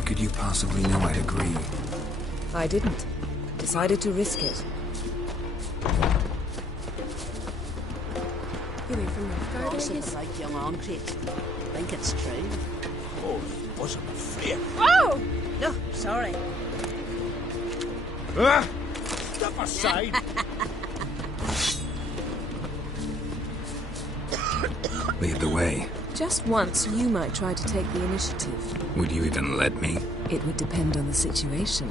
How could you possibly know I'd agree? I didn't. Decided to risk it. Gossip about young Concrete. Think it's true? Oh, wasn't afraid. Oh! No, sorry. Ah! Step aside! Lead the way. Just once, you might try to take the initiative. Would you even let me? It would depend on the situation.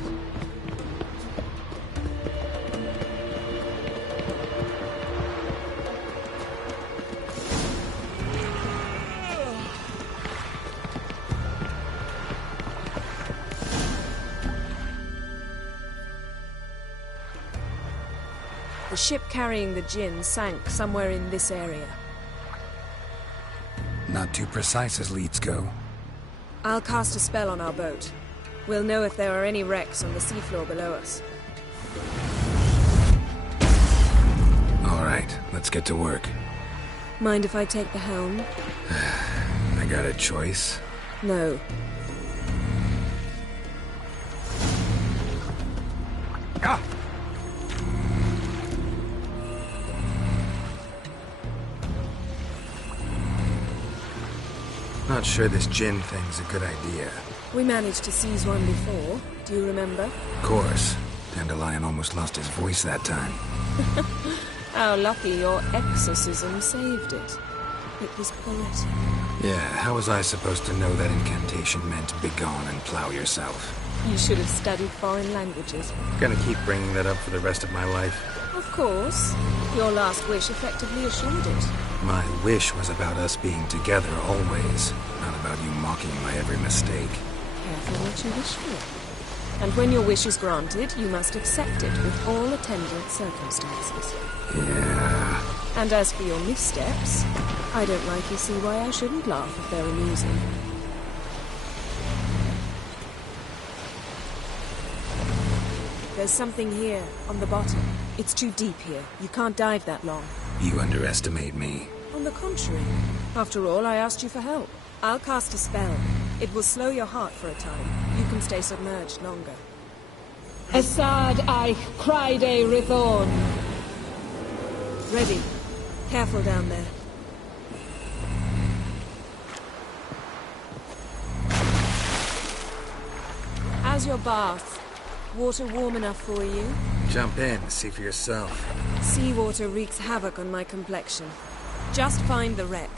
The ship carrying the gin sank somewhere in this area. Not too precise as leads go. I'll cast a spell on our boat. We'll know if there are any wrecks on the seafloor below us. All right, let's get to work. Mind if I take the helm? I got a choice. No. Ah! Not sure this gin thing's a good idea. We managed to seize one before. Do you remember? Of course. Dandelion almost lost his voice that time. How lucky your exorcism saved it. It was poetic. Yeah, how was I supposed to know that incantation meant begone and plow yourself? You should have studied foreign languages. Gonna keep bringing that up for the rest of my life. Of course. Your last wish effectively assured it. My wish was about us being together always, not about you mocking my every mistake. Careful what you wish for. And when your wish is granted, you must accept it with all attendant circumstances. Yeah. And as for your missteps, I don't rightly see why I shouldn't laugh if they're amusing. There's something here, on the bottom. It's too deep here. You can't dive that long. You underestimate me. On the contrary. After all, I asked you for help. I'll cast a spell. It will slow your heart for a time. You can stay submerged longer. Assad I Criede Rithorn. Ready. Careful down there. How's your bath? Water warm enough for you? Jump in, see for yourself. Seawater wreaks havoc on my complexion. Just find the wreck.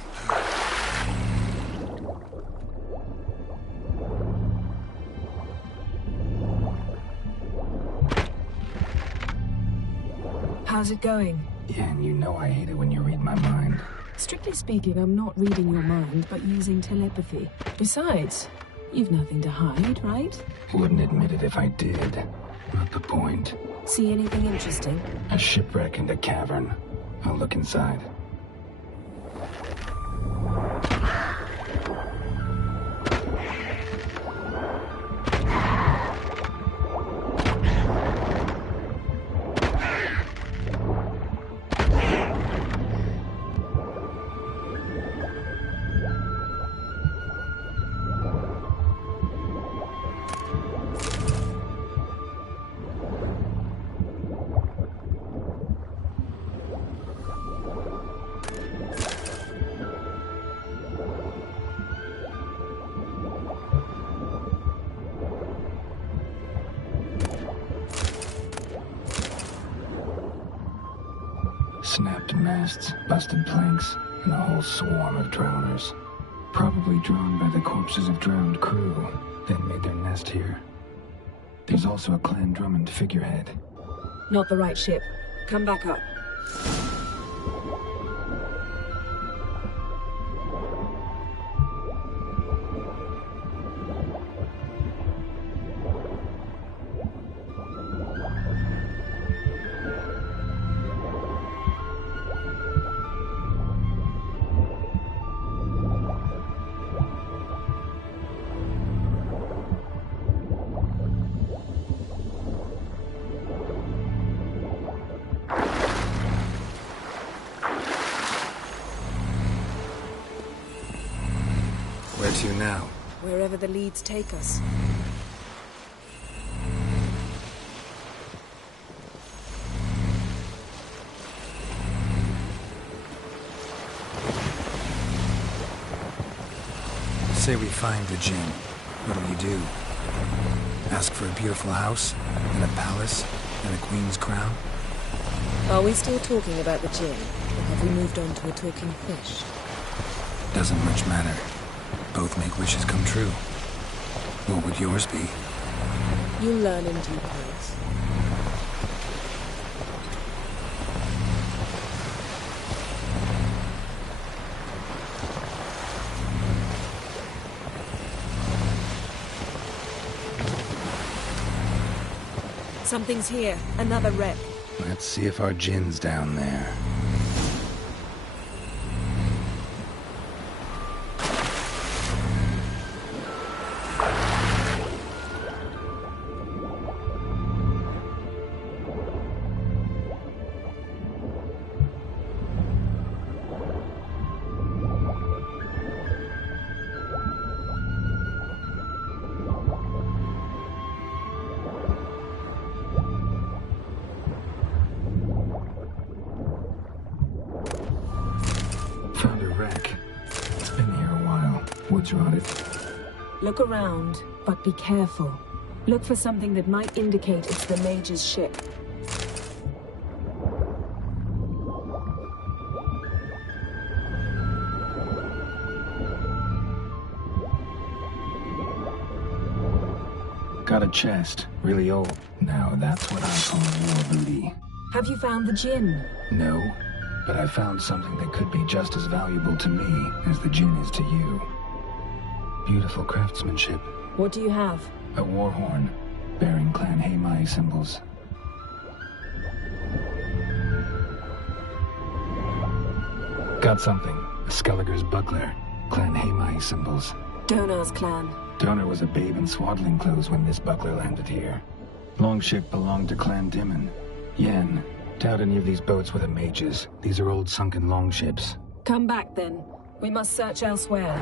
How's it going? Yeah, and you know I hate it when you read my mind. Strictly speaking, I'm not reading your mind, but using telepathy. Besides, you've nothing to hide, right? Wouldn't admit it if I did. Not the point. See anything interesting? A shipwreck and a cavern. I'll look inside. Snapped masts, busted planks, and a whole swarm of drowners. Probably drawn by the corpses of drowned crew, then made their nest here. There's also a Clan Drummond figurehead. Not the right ship. Come back up. Where to now? wherever the leads take us. Say we find the Jinn. What do? Ask for a beautiful house, and a palace, and a queen's crown? Are we still talking about the Jinn, or have we moved on to a talking fish? Doesn't much matter. Both make wishes come true. What would yours be? You'll learn in due course. Something's here. Another wreck. Let's see if our Jinn's down there. Look around, but be careful. Look for something that might indicate it's the Mage's ship. Got a chest, really old. Now that's what I call war booty. Have you found the Jinn? No, but I found something that could be just as valuable to me as the Jinn is to you. Beautiful craftsmanship. What do you have? A war horn, bearing Clan Haimai symbols. Got something. A Skelliger's buckler, Clan Haimai symbols. Donar's clan. Donar was a babe in swaddling clothes when this buckler landed here. Longship belonged to Clan Dimon. Yen, doubt any of these boats were the mages. These are old sunken longships. Come back then. We must search elsewhere.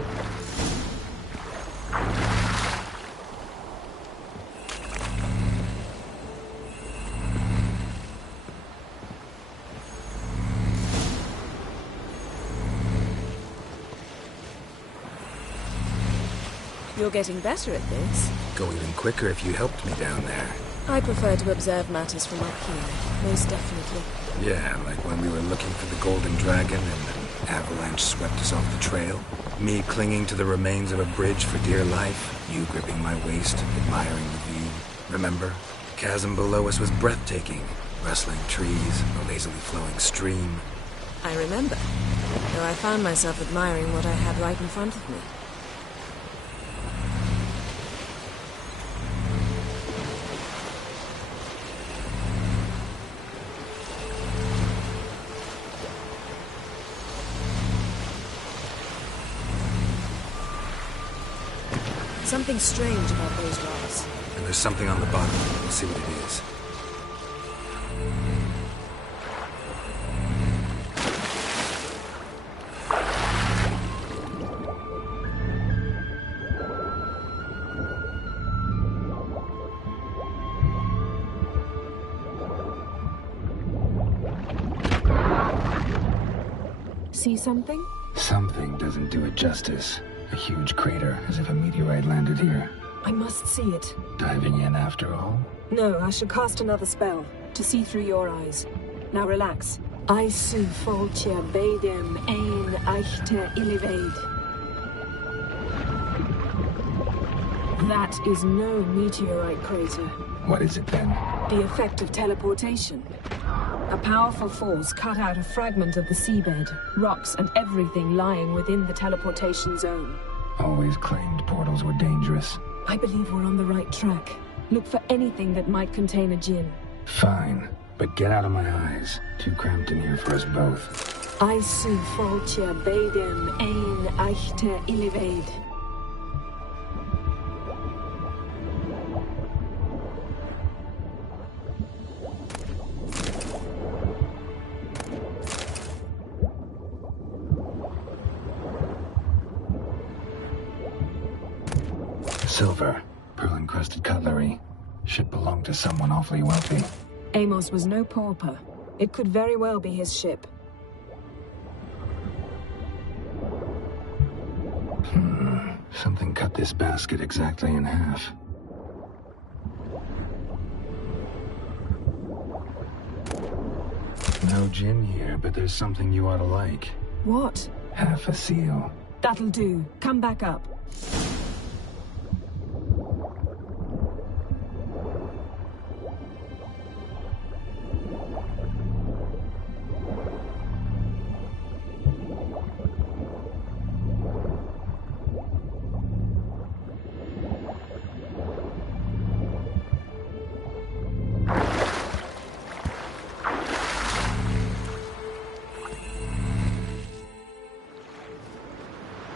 You're getting better at this. Go even quicker if you helped me down there. I prefer to observe matters from up here, most definitely. Yeah, like when we were looking for the Golden Dragon and an avalanche swept us off the trail. Me clinging to the remains of a bridge for dear life. You gripping my waist, admiring the view. Remember? The chasm below us was breathtaking. Rustling trees, a lazily flowing stream. I remember, though I found myself admiring what I had right in front of me. Something strange about those rocks. And there's something on the bottom. We'll see what it is. See something? Something doesn't do it justice. A huge crater, as if a meteorite landed here. I must see it. Diving in after all? No, I should cast another spell, to see through your eyes. Now relax. Aisu foltia beidem ein eichte illiveid. That is no meteorite crater. What is it then? The effect of teleportation. A powerful force cut out a fragment of the seabed, rocks and everything lying within the teleportation zone. Always claimed portals were dangerous. I believe we're on the right track. Look for anything that might contain a Jinn. Fine, but get out of my eyes. Too cramped in here for us both. Aisu foltia beidem ein eichte illiveid. silver, pearl-encrusted cutlery. Ship belonged to someone awfully wealthy. Amos was no pauper. It could very well be his ship. Something cut this basket exactly in half. No gin here, but there's something you ought to like. What? Half a seal. That'll do. Come back up.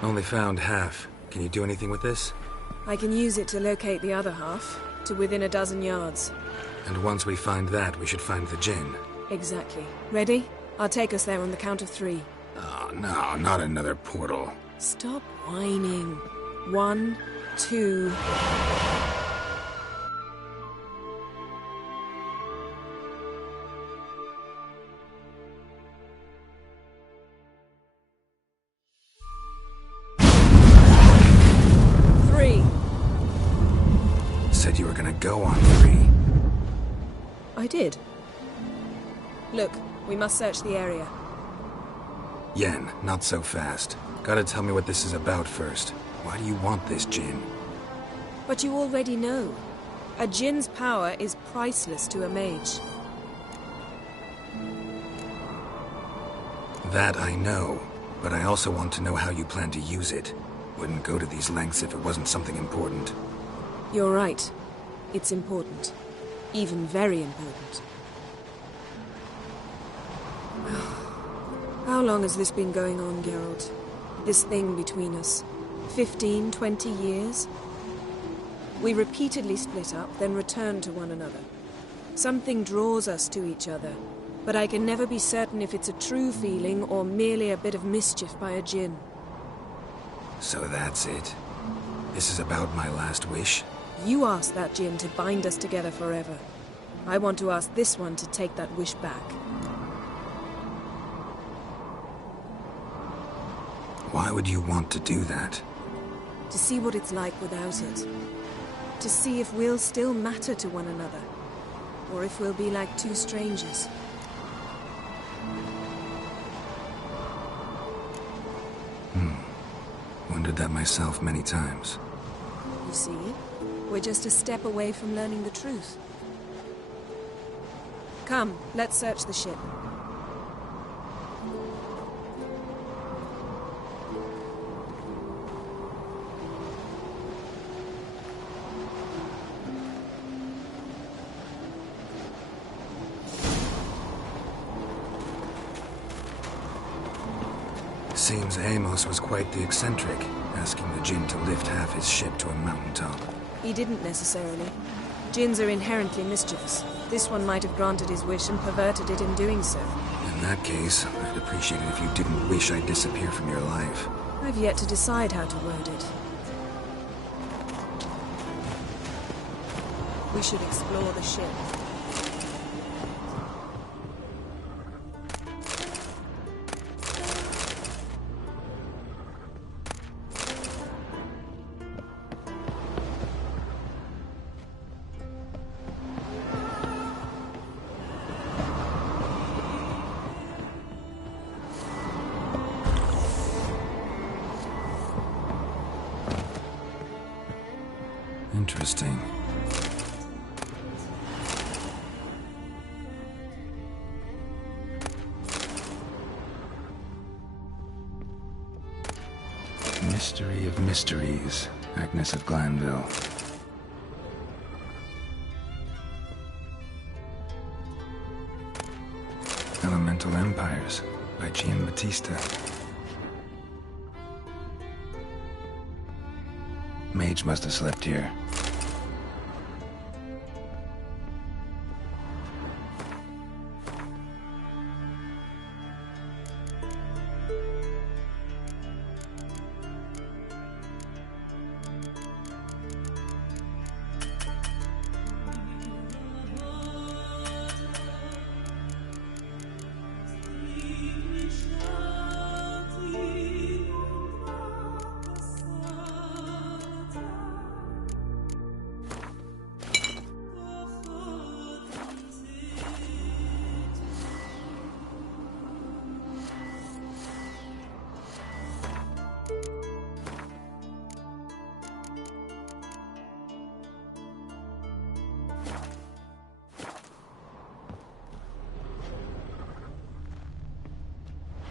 Only found half. Can you do anything with this? I can use it to locate the other half, to within a dozen yards. And once we find that, we should find the gin. Exactly. Ready? I'll take us there on the count of 3. Oh, no, not another portal. Stop whining. 1, 2... Said you were gonna go on 3. I did. Look, we must search the area. Yen, not so fast. Gotta tell me what this is about first. Why do you want this gin? But you already know. A djinn's power is priceless to a mage. That I know, but I also want to know how you plan to use it. Wouldn't go to these lengths if it wasn't something important. You're right. It's important. Even very important. How long has this been going on, Geralt? This thing between us? 15, 20 years? We repeatedly split up, then returned to one another. Something draws us to each other, but I can never be certain if it's a true feeling or merely a bit of mischief by a djinn. So that's it? This is about my last wish? You asked that djinn to bind us together forever. I want to ask this one to take that wish back. Why would you want to do that? To see what it's like without it. To see if we'll still matter to one another. Or if we'll be like two strangers. Wondered that myself many times. You see? We're just a step away from learning the truth. Come, let's search the ship. Seems Amos was quite the eccentric, asking the djinn to lift half his ship to a mountaintop. He didn't necessarily. Djinns are inherently mischievous. This one might have granted his wish and perverted it in doing so. In that case, I'd appreciate it if you didn't wish I'd disappear from your life. I've yet to decide how to word it. We should explore the ship. Interesting. Mystery of Mysteries, Agnes of Glanville. Elemental Empires, by Giambattista. Mage must have slept here.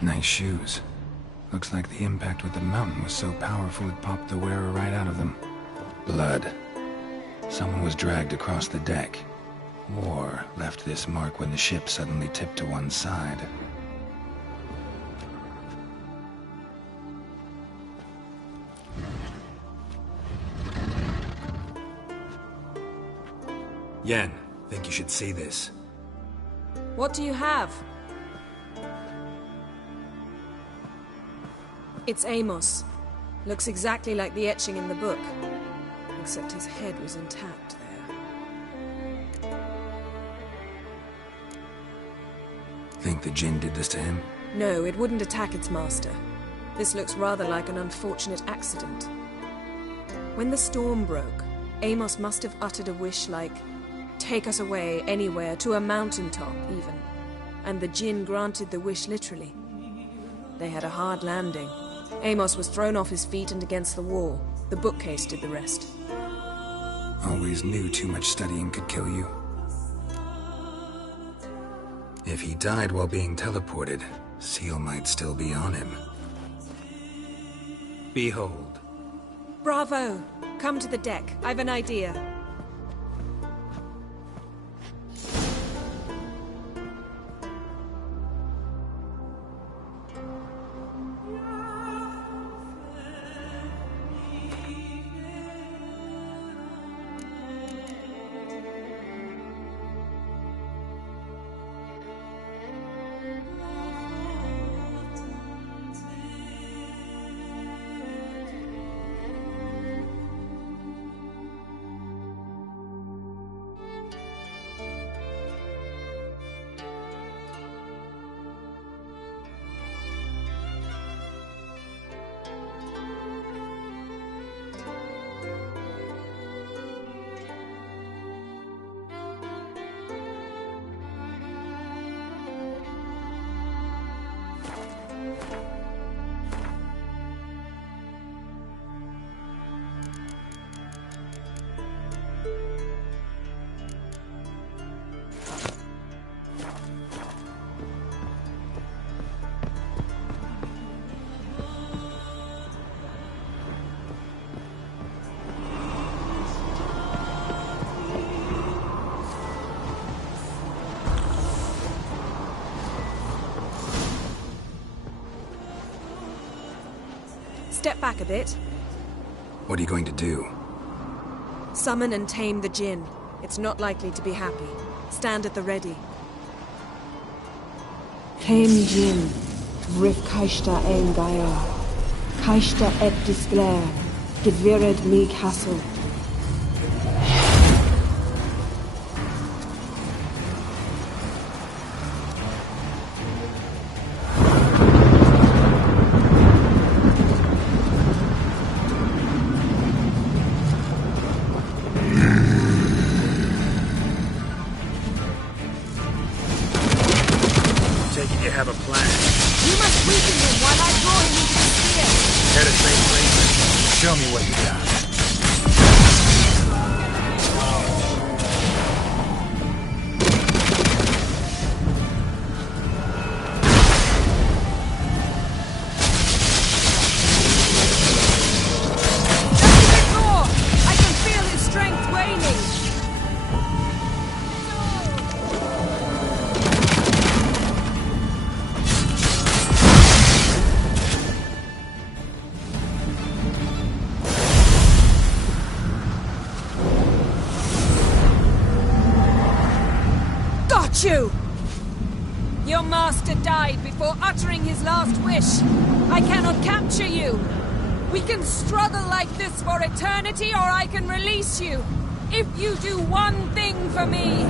Nice shoes. Looks like the impact with the mountain was so powerful it popped the wearer right out of them. Blood. Someone was dragged across the deck. Or left this mark when the ship suddenly tipped to one side. Yen, think you should see this. What do you have? It's Amos. Looks exactly like the etching in the book. Except his head was intact there. Think the Jinn did this to him? No, it wouldn't attack its master. This looks rather like an unfortunate accident. When the storm broke, Amos must have uttered a wish like, "Take us away, anywhere, to a mountaintop, even." And the Jinn granted the wish literally. They had a hard landing. Amos was thrown off his feet and against the wall. The bookcase did the rest. Always knew too much studying could kill you. If he died while being teleported, Seal might still be on him. Behold. Bravo! Come to the deck. I've an idea. Step back a bit. What are you going to do? Summon and tame the Jinn. It's not likely to be happy. Stand at the ready. Tame Jinn, Rif Kaishta ein Gaia, Kaishta et Disglair, Gedvired mi Castle. You have a plan. You must weaken him while I draw him into the sphere. Head of St. Place. Show me what you got. Just a bit more! I can feel his strength waning. You! Your master died before uttering his last wish. I cannot capture you. We can struggle like this for eternity, or I can release you. If you do one thing for me.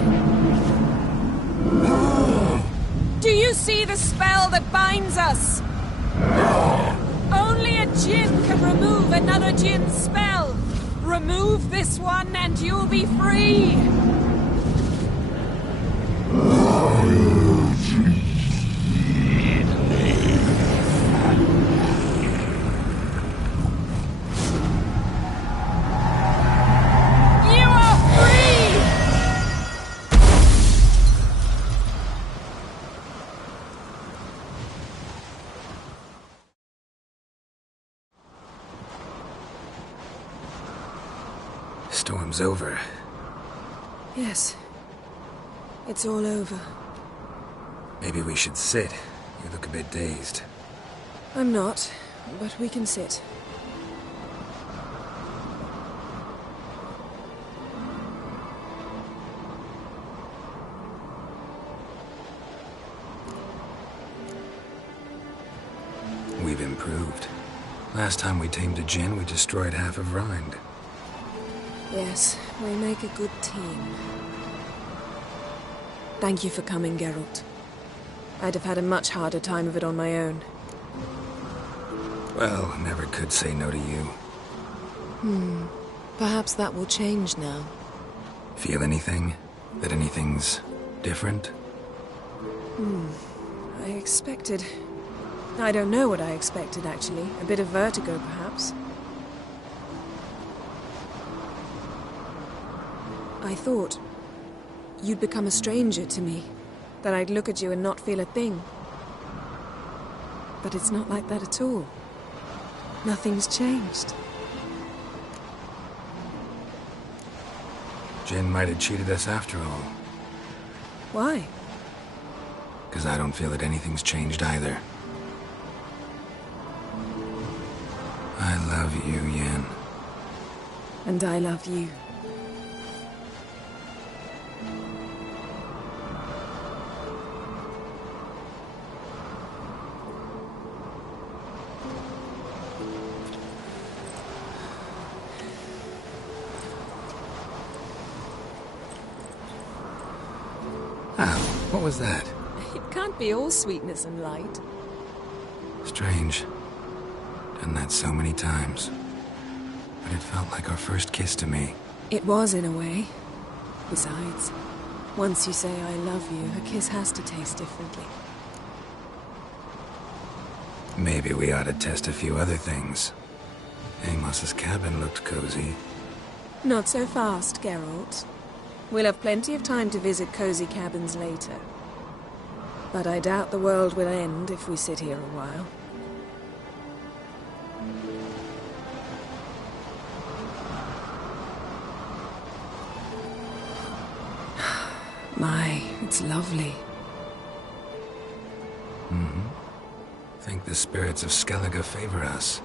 Do you see the spell that binds us? Only a Jinn can remove another Jinn's spell. Remove this one and you'll be free. storm's over. Yes. It's all over. Maybe we should sit. You look a bit dazed. I'm not, but we can sit. We've improved. Last time we tamed a djinn, we destroyed half of Rind. Yes, we make a good team. Thank you for coming, Geralt. I'd have had a much harder time of it on my own. Well, never could say no to you. Perhaps that will change now. Feel anything? That anything's different? I expected... I don't know what I expected, actually. A bit of vertigo, perhaps. I thought you'd become a stranger to me, that I'd look at you and not feel a thing. But it's not like that at all. Nothing's changed. Jinn might have cheated us after all. Why? Because I don't feel that anything's changed either. I love you, Yen. And I love you. What was that? It can't be all sweetness and light. Strange. Done that so many times. But it felt like our first kiss to me. It was, in a way. Besides, once you say I love you, a kiss has to taste differently. Maybe we ought to test a few other things. Amos's cabin looked cozy. Not so fast, Geralt. We'll have plenty of time to visit cozy cabins later. But I doubt the world will end if we sit here a while. My, it's lovely. Think the spirits of Skellige favor us.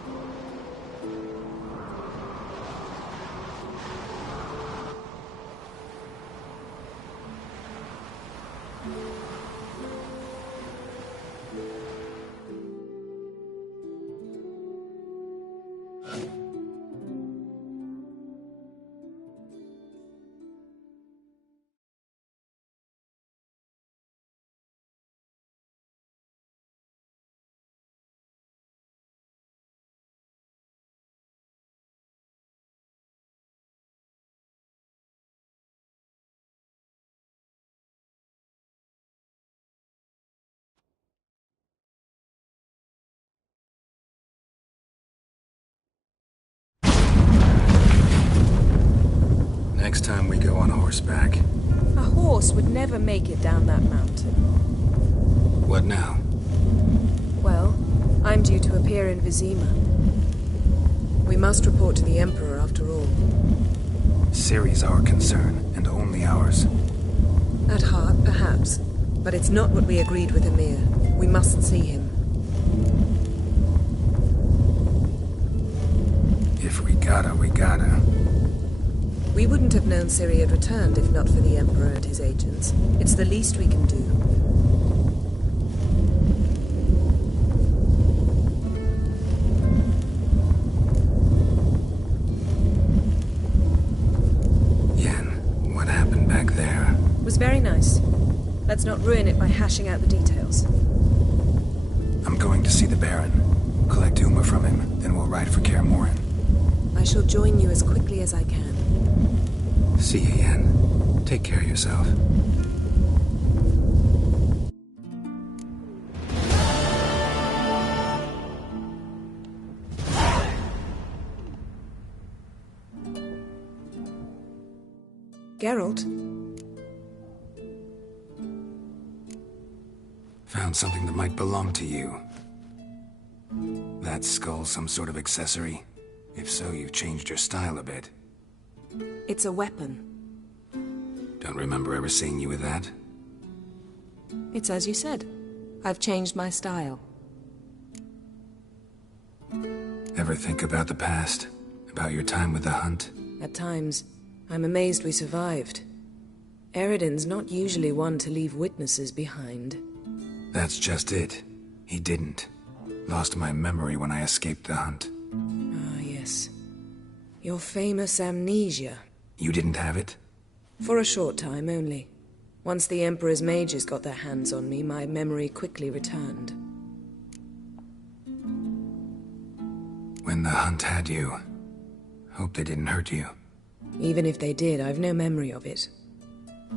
Next time we go on horseback. A horse would never make it down that mountain. What now? Well, I'm due to appear in Vizima. We must report to the Emperor after all. Ciri's our concern, and only ours. At heart, perhaps. But it's not what we agreed with Emir. We mustn't see him. If we gotta, we gotta. We wouldn't have known Ciri had returned if not for the Emperor and his agents. It's the least we can do. Yen, what happened back there? It was very nice. Let's not ruin it by hashing out the details. I'm going to see the Baron. Collect Uma from him, then we'll ride for Kaer Morhen. I shall join you as quickly as I can. See you, Yen. Take care of yourself. Geralt? Found something that might belong to you. That skull some sort of accessory? If so, you've changed your style a bit. It's a weapon. Don't remember ever seeing you with that. It's as you said. I've changed my style. Ever think about the past? About your time with the Hunt? At times, I'm amazed we survived. Eridan's not usually one to leave witnesses behind. That's just it. He didn't. Lost my memory when I escaped the Hunt. Ah, yes. Your famous amnesia. You didn't have it? For a short time only. Once the Emperor's mages got their hands on me, my memory quickly returned. When the Hunt had you, hope they didn't hurt you. Even if they did, I've no memory of it.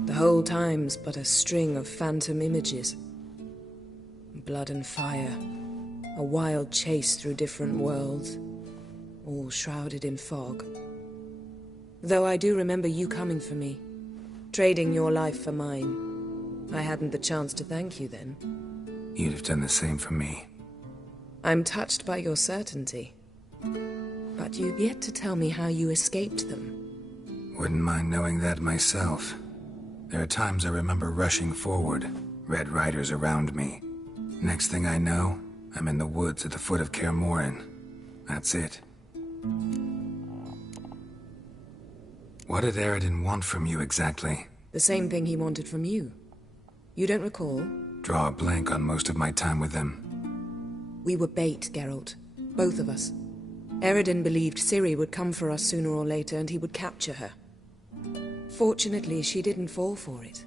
The whole time's but a string of phantom images. Blood and fire. A wild chase through different worlds. All shrouded in fog. Though I do remember you coming for me. Trading your life for mine. I hadn't the chance to thank you then. You'd have done the same for me. I'm touched by your certainty. But you've yet to tell me how you escaped them. Wouldn't mind knowing that myself. There are times I remember rushing forward, Red Riders around me. Next thing I know, I'm in the woods at the foot of Kaer Morhen. That's it. What did Eridan want from you exactly? The same thing he wanted from you. You don't recall? Draw a blank on most of my time with them. We were bait, Geralt. Both of us. Eridan believed Ciri would come for us sooner or later and he would capture her. Fortunately, she didn't fall for it.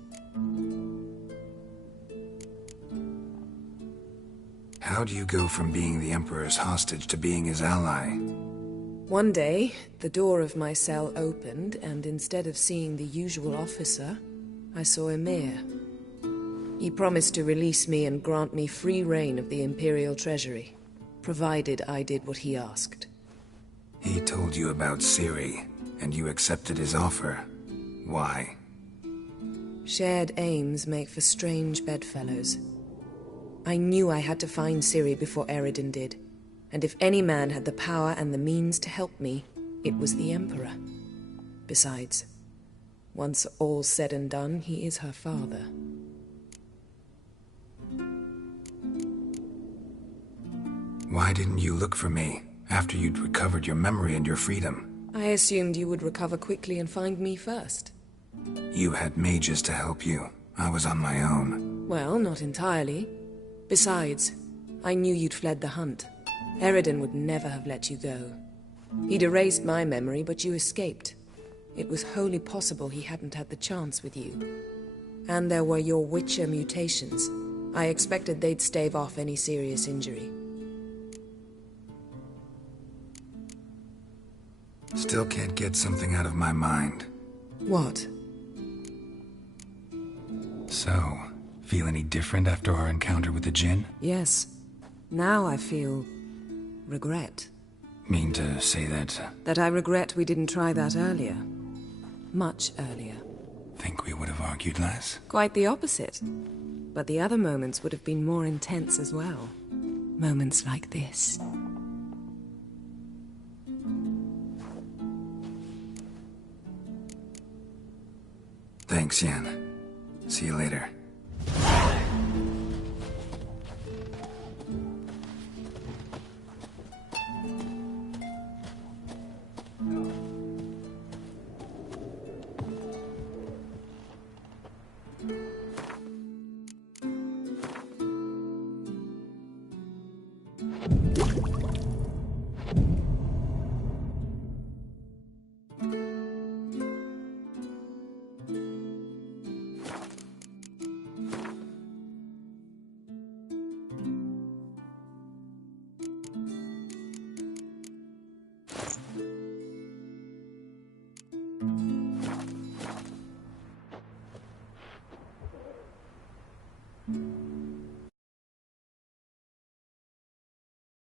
How do you go from being the Emperor's hostage to being his ally? One day, the door of my cell opened, and instead of seeing the usual officer, I saw Emir. He promised to release me and grant me free reign of the Imperial Treasury, provided I did what he asked. He told you about Ciri, and you accepted his offer. Why? Shared aims make for strange bedfellows. I knew I had to find Ciri before Eridan did. And if any man had the power and the means to help me, it was the Emperor. Besides, once all's said and done, he is her father. Why didn't you look for me, after you'd recovered your memory and your freedom? I assumed you would recover quickly and find me first. You had mages to help you. I was on my own. Well, not entirely. Besides, I knew you'd fled the Hunt. Eridan would never have let you go. He'd erased my memory, but you escaped. It was wholly possible he hadn't had the chance with you. And there were your Witcher mutations. I expected they'd stave off any serious injury. Still can't get something out of my mind. What? So, feel any different after our encounter with the Djinn? Yes. Now I feel regret. Mean to say that... That I regret we didn't try that earlier. Much earlier. Think we would have argued less? Quite the opposite. But the other moments would have been more intense as well. Moments like this. Thanks, Yen. See you later.